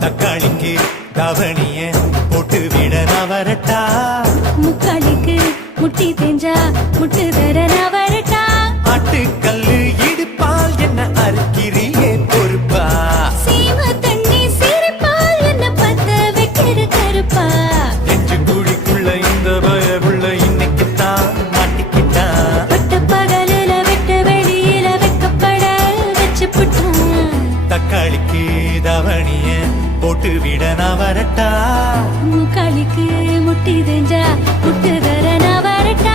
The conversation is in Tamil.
தக்காளிக்கு தவணிய போட்டு விட நான் வரட்டா முக்காளிக்கு முட்டி தேஞ்சா முட்டு தர நான் வரட்டா ஆட்டுக்கல்லு இடுப்பால் என்ன அறுக்கிறியே பொறுப்பா சீம தண்ணி சிரிப்பால் என்ன பத்த வைக்கிற கருப்பா நெஞ்சு குழிக்குள்ள இந்த பயவுள்ள இன்னைக்குத்தான் மாட்டிக்கிட்டான் பட்ட பகலில வெட்ட வெளியில வைக்கப்பட வச்சு புட்டான் தக்காளிக்கு தவணிய போட்டு விட நான் வரட்டா முக்காளிக்கு முட்டி தேஞ்சா முட்டு தர நான் வரட்டா